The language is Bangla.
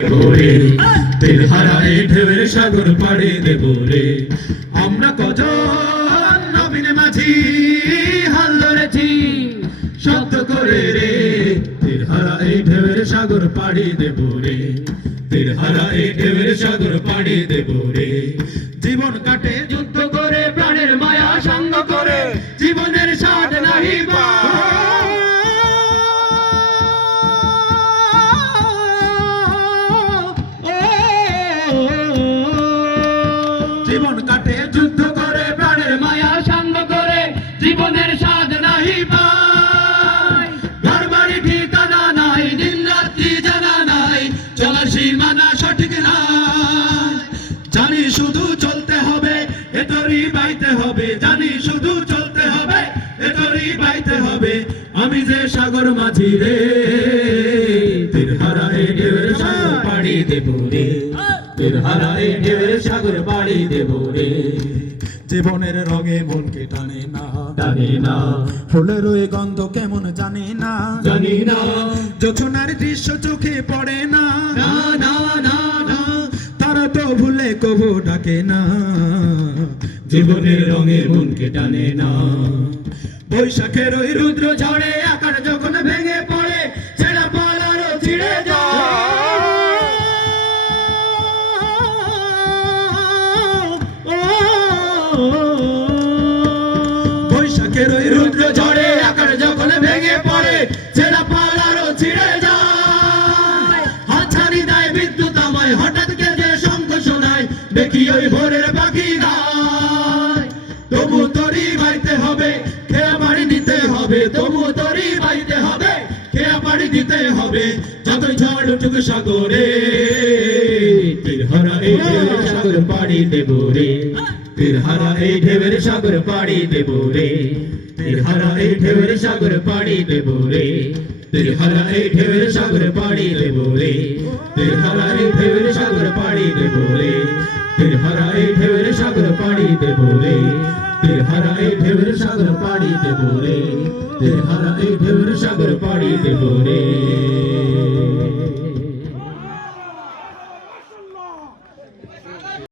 ওরে তীর হারা এই ঢেউয়ের সাগর পাড়ি দেব রে। আমরা কজন নবীন মাঝি হাল ধরেছি শব্দ করে রে। তীর হারা এই ঢেউয়ের সাগর পাড়ি দেব রে। তীর হারা এই ঢেউয়ের সাগর পাড়ি দেব রে। জীবন কাটে যুদ্ধ করে প্রাণের মায়া সঙ্গ করে জীবনের স্বাদ নাহি জীবন কাটে যুদ্ধ করে প্রাণের মায়া সঙ্গ করে জীবনের স্বাদ নাহি পায়। ঘর বাড়ি ঠিকানা নাই দিন রাত্রি জানা নাই চলার সীমানা সঠিক নাই। জানি শুধু চলতে হবে এতরি বাইতে হবে। জানি শুধু চলতে হবে এতরি বাইতে হবে। আমি যে সাগর মাঝি রে তীর হারা এই ঢেউয়ের সাগর পাড়ি দেব রে। তীর হারা এই ঢেউয়ের সাগর পাড়ি দেব রে। জীবনের রঙে মনকে টানে না জানি না ফুলের ওই গন্ধ কেমন জানি না জানি না যোছনার দৃশ্য চোখে পড়ে না না না না না তারা তো ভুলে কবু ডাকে না। জীবনের রঙে মনকে টানে না। বৈশাখের ওই রুদ্র ঝড়ে আকাশ যখন ভেঙে পড়ে ছেড়া পালারও ছিঁড়ে বৈশাখের ওই রুদ্র ঝড়ে আকাশ যখন ভেঙে পড়ে ছেড়া পালারও ছিঁড়ে যায়। হাতছানি দেয় বিদ্যুৎ আমায় হঠাৎ কে যে শঙ্খ শোনায় দেখি ওই ভোরের পাখি গায়। তবু তরি বাইতে হবে খেয়া বাড়ি দিতে হবে। তবু তরি বাইতে হবে খেয়া বাড়ি দিতে হবে। যতই ঝড় উঠুক সাগরে তীর হারা এই ঢেউয়ের সাগর পাড়ি দেব রে। তীর হারা এই ঢেউয়ের সাগর পাড়ি দেব রে। তীর হারা এই ঢেউয়ের সাগর পাড়ি দেব রে। তীর হারা এই ঢেউয়ের সাগর পাড়ি দেব রে। তীর হারা এই ঢেউয়ের সাগর পাড়ি দেব রে। তীর হারা এই ঢেউয়ের সাগর পাড়ি দেব রে। তীর হারা এই ঢেউয়ের সাগর পাড়ি দেব রে। তীর হারা এই ঢেউয়ের সাগর পাড়ি দেব রে।